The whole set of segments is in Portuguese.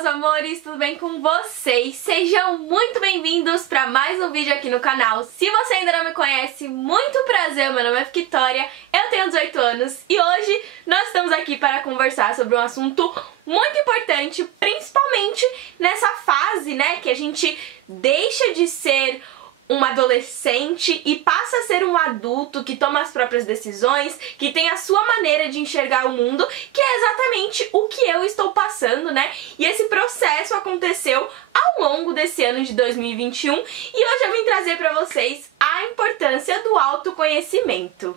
meus amores, tudo bem com vocês? Sejam muito bem-vindos para mais um vídeo aqui no canal. Se você ainda não me conhece, muito prazer, meu nome é Victoria, eu tenho 18 anos e hoje nós estamos aqui para conversar sobre um assunto muito importante, principalmente nessa fase, né, que a gente deixa de ser um adolescente e passa a ser um adulto que toma as próprias decisões, que tem a sua maneira de enxergar o mundo, que é exatamente o que eu estou passando, né? E esse processo aconteceu ao longo desse ano de 2021 e hoje eu vim trazer para vocês a importância do autoconhecimento.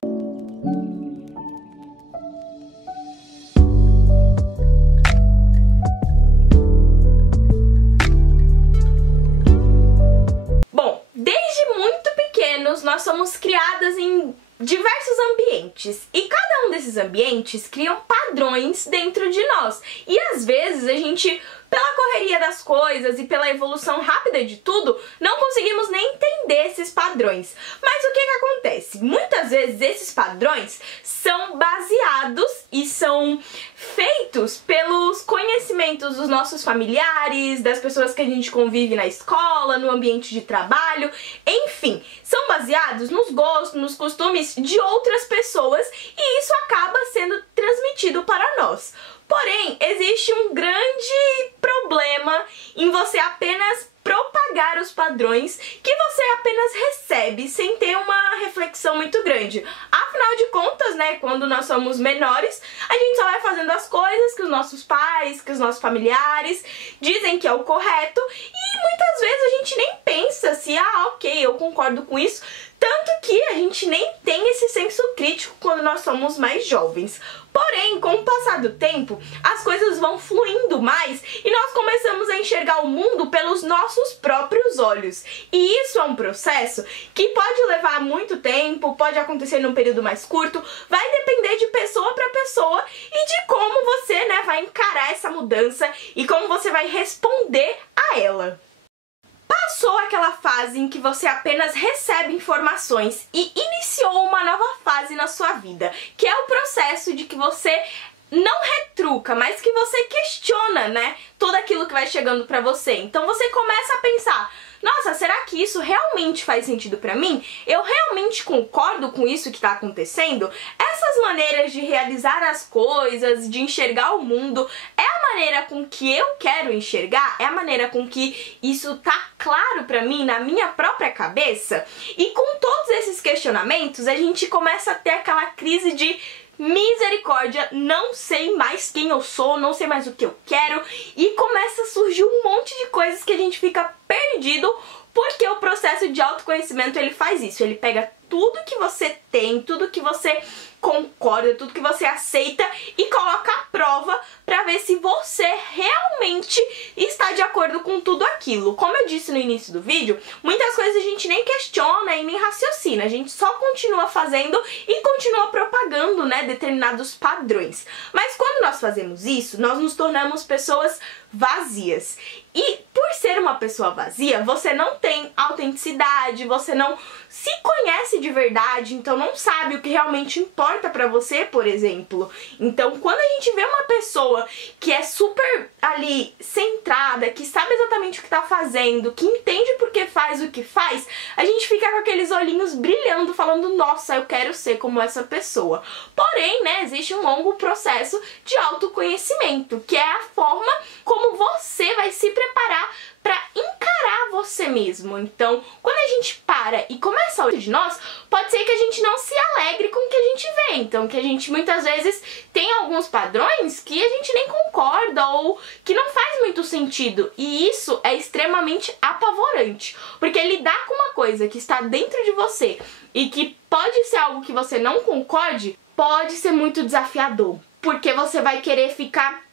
Nós somos criadas em diversos ambientes e cada um desses ambientes criam padrões dentro de nós e às vezes a gente, pela correria das coisas e pela evolução rápida de tudo, não conseguimos nem entender esses padrões. Mas o que acontece? Muitas vezes esses padrões são baseados e são feitos pelos conhecimentos dos nossos familiares, das pessoas que a gente convive na escola, no ambiente de trabalho, enfim, são baseados nos gostos, nos costumes de outras pessoas e isso acaba sendo transmitido para nós. Porém, existe um grande problema em você apenas propagar os padrões que você apenas recebe sem ter uma reflexão muito grande. Afinal de contas, né, quando nós somos menores, a gente só vai fazendo as coisas que os nossos pais, que os nossos familiares dizem que é o correto e muitas vezes a gente nem pensa se, ok, eu concordo com isso, tanto que a gente nem tem esse senso crítico quando nós somos mais jovens. Porém, com o passar do tempo, as coisas vão fluindo mais e nós começamos a enxergar o mundo pelos nossos próprios olhos. E isso é um processo que pode levar muito tempo, pode acontecer num período mais curto, vai depender de pessoa para pessoa e de como você, né, vai encarar essa mudança e como você vai responder a ela. Passou aquela fase em que você apenas recebe informações e iniciou uma nova fase na sua vida, que é o processo de que você não retruca, mas que você questiona, né, tudo aquilo que vai chegando pra você. Então você começa a pensar, nossa, será que isso realmente faz sentido pra mim? Eu realmente concordo com isso que tá acontecendo? Essas maneiras de realizar as coisas, de enxergar o mundo, é a maneira com que eu quero enxergar? É a maneira com que isso tá claro pra mim, na minha própria cabeça? E com todos esses questionamentos, a gente começa a ter aquela crise de misericórdia, não sei mais quem eu sou, não sei mais o que eu quero e começa a surgir um monte de coisas que a gente fica perdido porque o processo de autoconhecimento ele faz isso, ele pega tudo que você tem, tudo que você concorda, tudo que você aceita e coloca à prova pra ver se você realmente está de acordo com tudo aquilo. Como eu disse no início do vídeo, muitas coisas a gente nem questiona e nem raciocina, a gente só continua fazendo e continua propagando, né, determinados padrões. Mas quando nós fazemos isso, nós nos tornamos pessoas vazias. E por ser uma pessoa vazia, você não tem autenticidade, você não se conhece de verdade, então não sabe o que realmente importa pra você, por exemplo. Então, quando a gente vê uma pessoa que é super ali centrada, que sabe exatamente o que tá fazendo, que entende por que faz o que faz, a gente fica com aqueles olhinhos brilhando, falando, nossa, eu quero ser como essa pessoa. Porém, né, existe um longo processo de autoconhecimento, que é a forma como você vai se preparar para encarar você mesmo. Então, quando a gente para e começa a olhar de nós, pode ser que a gente não se alegre com o que a gente vê. Então, que a gente muitas vezes tem alguns padrões que a gente nem concorda ou que não faz muito sentido. E isso é extremamente apavorante, porque lidar com uma coisa que está dentro de você e que pode ser algo que você não concorde, pode ser muito desafiador, porque você vai querer ficar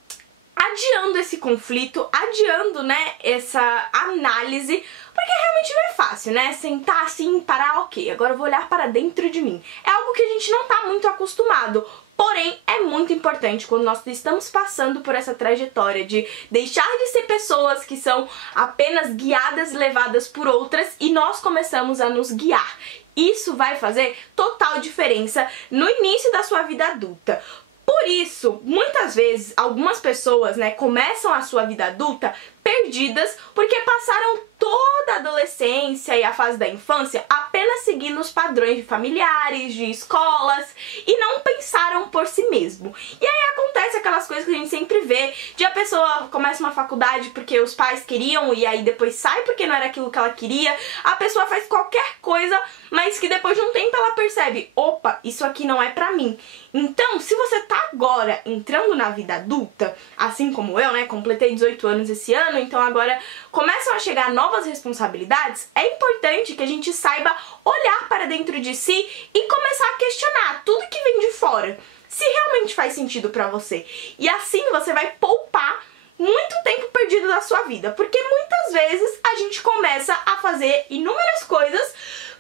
adiando esse conflito, adiando, né, essa análise, porque realmente não é fácil, né, sentar assim, parar, ok, agora eu vou olhar para dentro de mim. É algo que a gente não tá muito acostumado, porém é muito importante quando nós estamos passando por essa trajetória de deixar de ser pessoas que são apenas guiadas e levadas por outras e nós começamos a nos guiar. Isso vai fazer total diferença no início da sua vida adulta. Por isso, muitas vezes, algumas pessoas, né, começam a sua vida adulta perdidas porque passaram toda a adolescência e a fase da infância apenas seguindo os padrões de familiares, de escolas e não pensaram por si mesmo. E aí acontece aquelas coisas que a gente sempre vê, de a pessoa começa uma faculdade porque os pais queriam e aí depois sai porque não era aquilo que ela queria, a pessoa faz qualquer coisa, mas que depois de um tempo ela percebe, opa, isso aqui não é pra mim. Então, se você tá agora entrando na vida adulta, assim como eu, né, completei 18 anos esse ano, então agora começam a chegar novas responsabilidades, é importante que a gente saiba olhar para dentro de si e começar a questionar tudo que vem de fora, se realmente faz sentido pra você. E assim você vai poupar muito tempo perdido da sua vida, porque muitas vezes a gente começa a fazer inúmeras coisas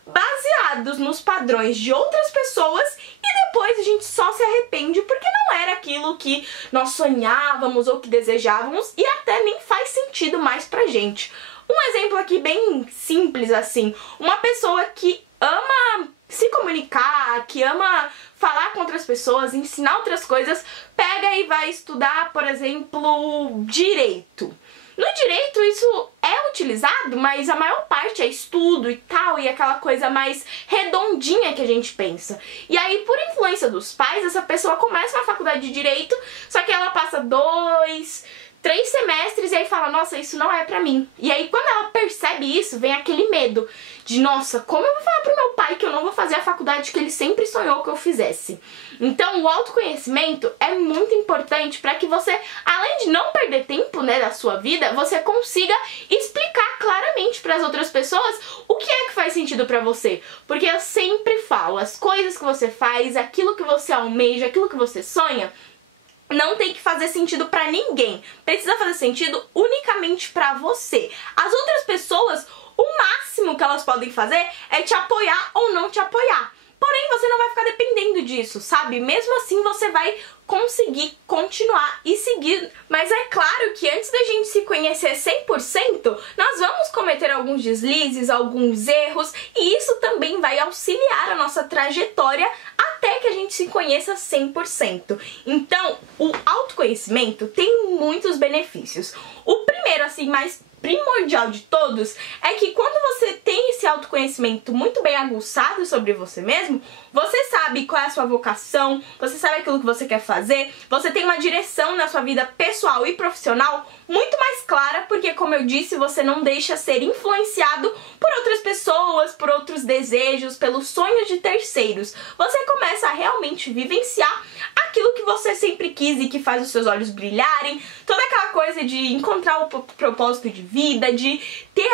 baseados nos padrões de outras pessoas e depois a gente só se arrepende porque não era aquilo que nós sonhávamos ou que desejávamos e até nem faz sentido mais pra gente. Um exemplo aqui bem simples assim, uma pessoa que ama se comunicar, que ama falar com outras pessoas, ensinar outras coisas, pega e vai estudar, por exemplo, direito. No direito isso é utilizado, mas a maior parte é estudo e tal, e aquela coisa mais redondinha que a gente pensa. E aí, por influência dos pais, essa pessoa começa na faculdade de direito, só que ela passa 2, 3 semestres e aí fala, nossa, isso não é pra mim. E aí quando ela percebe isso, vem aquele medo de, nossa, como eu vou falar pro meu pai que eu não vou fazer a faculdade que ele sempre sonhou que eu fizesse? Então o autoconhecimento é muito importante para que você, além de não perder tempo, né, da sua vida, você consiga explicar claramente para as outras pessoas o que é que faz sentido pra você. Porque eu sempre falo, as coisas que você faz, aquilo que você almeja, aquilo que você sonha, não tem que fazer sentido pra ninguém. Precisa fazer sentido unicamente pra você. As outras pessoas, o máximo que elas podem fazer é te apoiar ou não te apoiar. Porém, você não vai ficar dependendo disso, sabe? Mesmo assim, você vai conseguir continuar e seguir. Mas é claro que antes da gente se conhecer 100%, nós vamos cometer alguns deslizes, alguns erros, e isso também vai auxiliar a nossa trajetória até que a gente se conheça 100%. Então, o autoconhecimento tem muitos benefícios. O primeiro, assim, mais primordial de todos é que quando você tem esse autoconhecimento muito bem aguçado sobre você mesmo, você sabe qual é a sua vocação, você sabe aquilo que você quer fazer, você tem uma direção na sua vida pessoal e profissional muito mais clara, porque, como eu disse, você não deixa ser influenciado por outras pessoas, por outros desejos, pelos sonhos de terceiros. Você começa a realmente vivenciar aquilo que você sempre quis e que faz os seus olhos brilharem, toda aquela coisa de encontrar o propósito de vida, de ter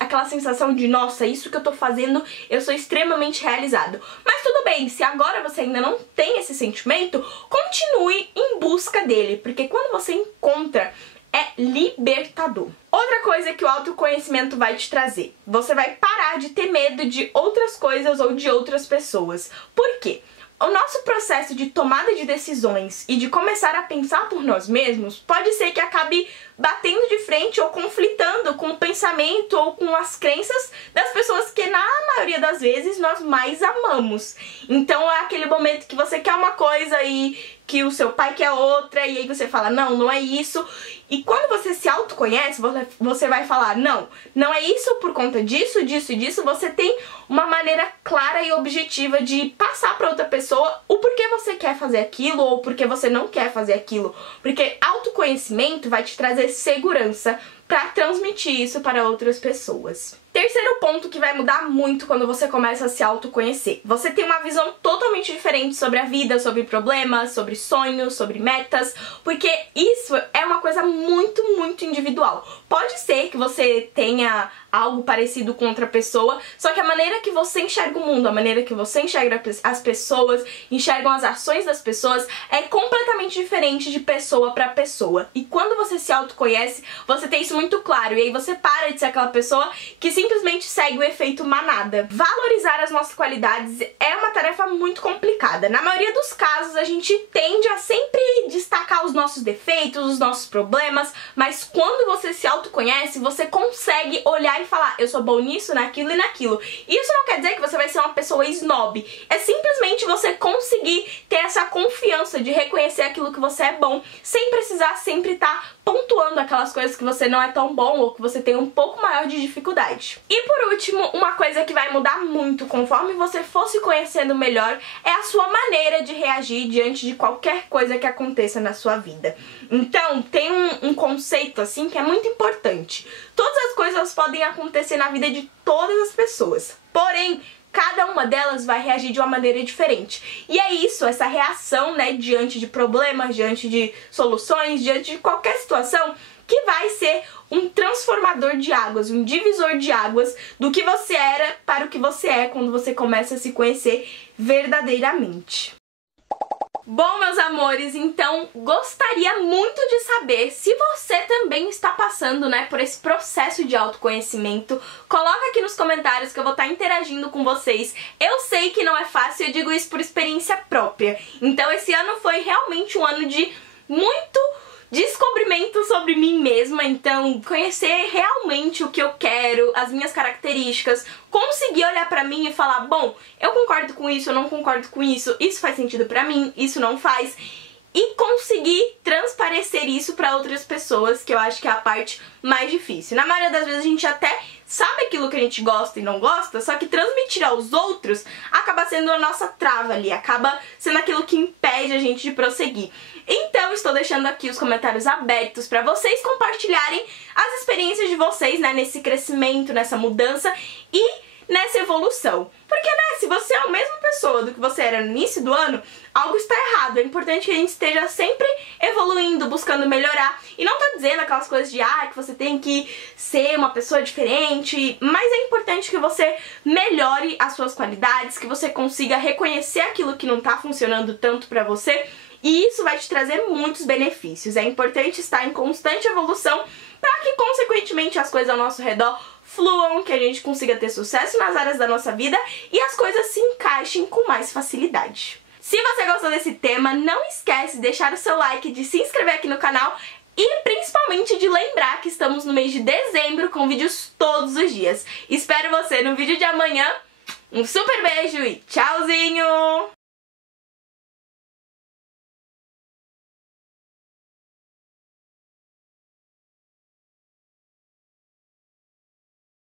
aquela sensação de, nossa, isso que eu tô fazendo, eu sou extremamente realizado. Mas tudo bem, se agora você ainda não tem esse sentimento, continue em busca dele, porque quando você encontra, é libertador. Outra coisa que o autoconhecimento vai te trazer, você vai parar de ter medo de outras coisas ou de outras pessoas. Por quê? O nosso processo de tomada de decisões e de começar a pensar por nós mesmos pode ser que acabe batendo de frente ou conflitando com o pensamento ou com as crenças das pessoas que na maioria das vezes nós mais amamos. Então é aquele momento que você quer uma coisa e que o seu pai quer outra, e aí você fala, não, não é isso. E quando você se autoconhece, você vai falar, não, não é isso por conta disso, disso e disso. Você tem uma maneira clara e objetiva de passar para outra pessoa o porquê você quer fazer aquilo ou porquê você não quer fazer aquilo. Porque autoconhecimento vai te trazer segurança para transmitir isso para outras pessoas. Terceiro ponto que vai mudar muito quando você começa a se autoconhecer. Você tem uma visão totalmente diferente sobre a vida, sobre problemas, sobre sonhos, sobre metas, porque isso é uma coisa muito, muito individual. Pode ser que você tenha algo parecido com outra pessoa, só que a maneira que você enxerga o mundo, a maneira que você enxerga as pessoas, enxergam as ações das pessoas, é completamente diferente de pessoa para pessoa. E quando você se autoconhece, você tem isso muito claro, e aí você para de ser aquela pessoa que simplesmente segue o efeito manada. Valorizar as nossas qualidades é uma tarefa muito complicada. Na maioria dos casos, a gente tende a sempre destacar os nossos defeitos, os nossos problemas, problemas, mas quando você se autoconhece, você consegue olhar e falar, eu sou bom nisso, naquilo e naquilo. Isso não quer dizer que você vai ser uma pessoa snob, é simplesmente você conseguir ter essa confiança de reconhecer aquilo que você é bom, sem precisar sempre estar pontuando aquelas coisas que você não é tão bom ou que você tem um pouco maior de dificuldade. E por último, uma coisa que vai mudar muito conforme você for se conhecendo melhor é a sua maneira de reagir diante de qualquer coisa que aconteça na sua vida. Então, tem um conceito assim que é muito importante. Todas as coisas podem acontecer na vida de todas as pessoas, porém, cada uma delas vai reagir de uma maneira diferente. E é isso, essa reação, né, diante de problemas, diante de soluções, diante de qualquer situação, que vai ser um transformador de águas, um divisor de águas do que você era para o que você é quando você começa a se conhecer verdadeiramente. Bom, meus amores, então gostaria muito de saber se você também está passando, né, por esse processo de autoconhecimento. Coloca aqui nos comentários que eu vou estar interagindo com vocês. Eu sei que não é fácil, eu digo isso por experiência própria. Então esse ano foi realmente um ano de muito descobrimento sobre mim mesma, então conhecer realmente o que eu quero, as minhas características, conseguir olhar pra mim e falar, bom, eu concordo com isso, eu não concordo com isso, isso faz sentido pra mim, isso não faz, e conseguir transparecer isso pra outras pessoas, que eu acho que é a parte mais difícil. Na maioria das vezes a gente até sabe aquilo que a gente gosta e não gosta, só que transmitir aos outros acaba sendo a nossa trava ali, acaba sendo aquilo que impede a gente de prosseguir. Então estou deixando aqui os comentários abertos para vocês compartilharem as experiências de vocês, né, nesse crescimento, nessa mudança e nessa evolução. Porque, né, se você é a mesma pessoa do que você era no início do ano, algo está errado. É importante que a gente esteja sempre evoluindo, buscando melhorar. E não tô dizendo aquelas coisas de, que você tem que ser uma pessoa diferente, mas é importante que você melhore as suas qualidades, que você consiga reconhecer aquilo que não tá funcionando tanto pra você, e isso vai te trazer muitos benefícios. É importante estar em constante evolução para que, consequentemente, as coisas ao nosso redor fluam, que a gente consiga ter sucesso nas áreas da nossa vida e as coisas se encaixem com mais facilidade. Se você gostou desse tema, não esquece de deixar o seu like, de se inscrever aqui no canal e principalmente de lembrar que estamos no mês de dezembro com vídeos todos os dias. Espero você no vídeo de amanhã. Um super beijo e tchauzinho!